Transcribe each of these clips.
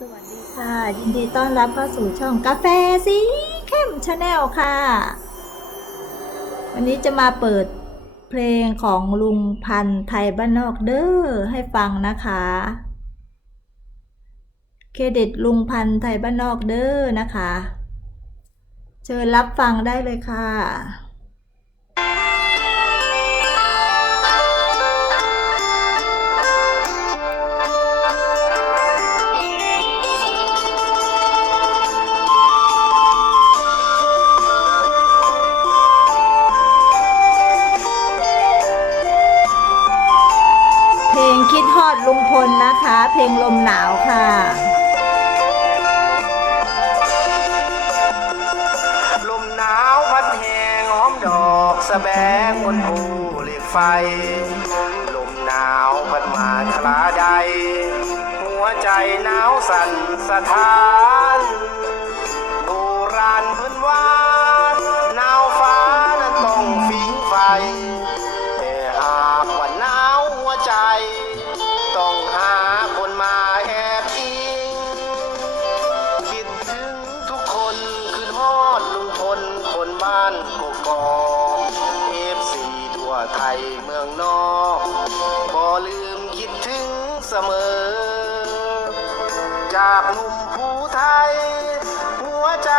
สวัสดีค่ะ ยินดีต้อนรับเข้าสู่ช่องกาแฟสีเข้มชาแนลค่ะ วันนี้จะมาเปิดเพลงของลุงพันธ์ไทยบ้านนอกเด้อให้ฟังนะคะ เครดิตลุงพันธ์ไทยบ้านนอกเด้อนะคะ เชิญรับฟังได้เลยค่ะ งลมหนาวค่ะ ลมหนาวพัดแหงหอมดอกสะแบงบนภูเหล็กไฟ ลมหนาวพัดมาคลาใด หัวใจหนาวสั่นสะท้าน ไทยเมืองนอกบ่ลืมคิดถึงเสมอ จากหนุ่มผู้ไทย หัวใจ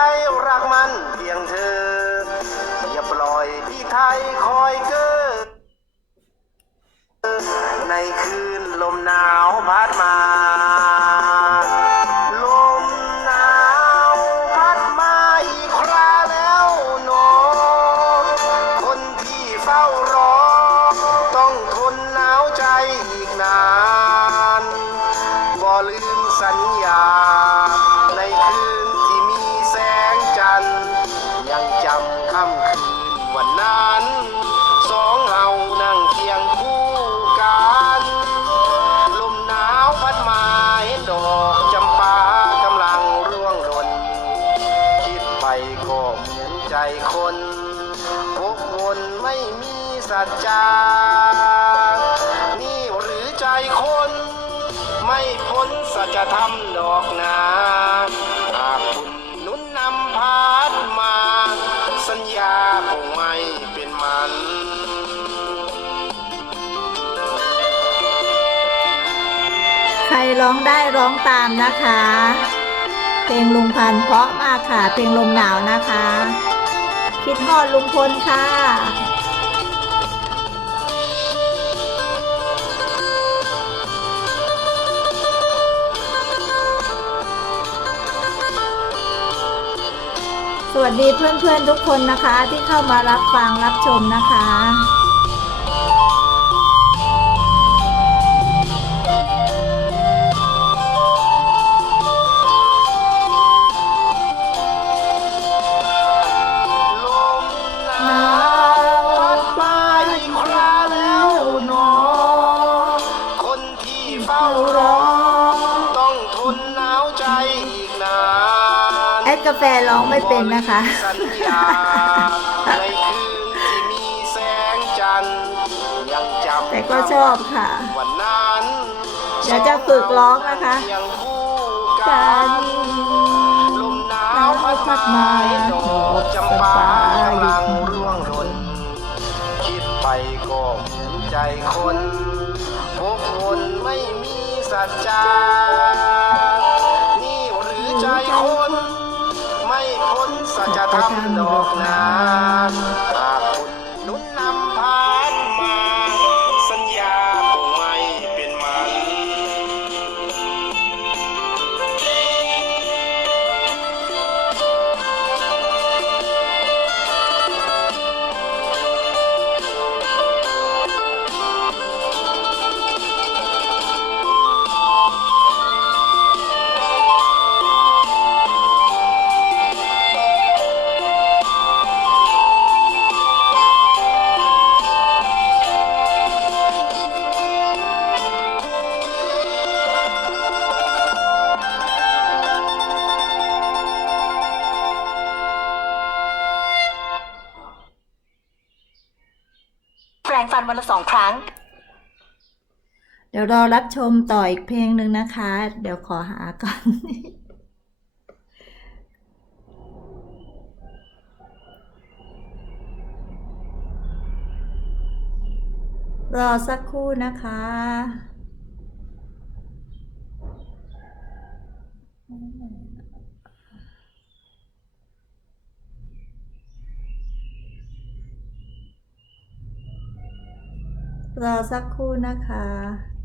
รักมันเพียงเธออย่าปล่อยพี่ไทย เหมือนใจคนวกวนไม่มีสัจจา นี่หรือใจคน ไม่พ้นสัจธรรมดอกนาหากคุณนุนนำพาดมา สัญญาคงไม่เป็นมันใครร้องได้ร้องตามนะคะ เพลงลุงพันเพราะมากค่ะ เพลงลมหนาวนะคะ คิดฮอดลุงพลค่ะสวัสดีเพื่อนๆทุกคนนะคะที่เข้ามารับฟังรับชมนะคะ แอดกาแฟร้องไม่เป็นนะคะ สัญญาในคืนที่มีแสงจันทร์ยังจำแต่ก็ชอบค่ะ วันนั้นเดี๋ยวจะฝึกร้องนะคะยังคู่กักันนลมหนาวพัดมาดอกจำปากำลังร่วงหล่นคิดไปก็เหมือนใจคนวกวนไม่มีสัจจา นสัจธรรมดอกนาน องครั้งดี๋ยวรอรับชมต่ออีกเพลงหนึ่งนะคะ เดี๋ยวขอหาก่อนรอสักครู่นะคะ รอสักครู่นะคะ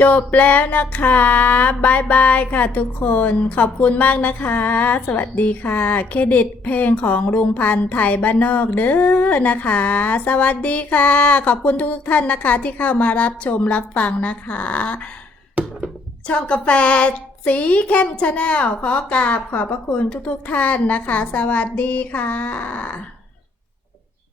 จบแล้วนะคะบายบายค่ะทุกคนขอบคุณมากนะคะ สวัสดีค่ะ เครดิตเพลงของลุงพันธ์ไทยบ้านนอกเด้อนะคะ สวัสดีค่ะ ขอบคุณทุกท่านนะคะที่เข้ามารับชมรับฟังนะคะ ช่องกาแฟสีเข้มชาแนลขอกราบขอบพระคุณทุกๆท่านนะคะ สวัสดีค่ะ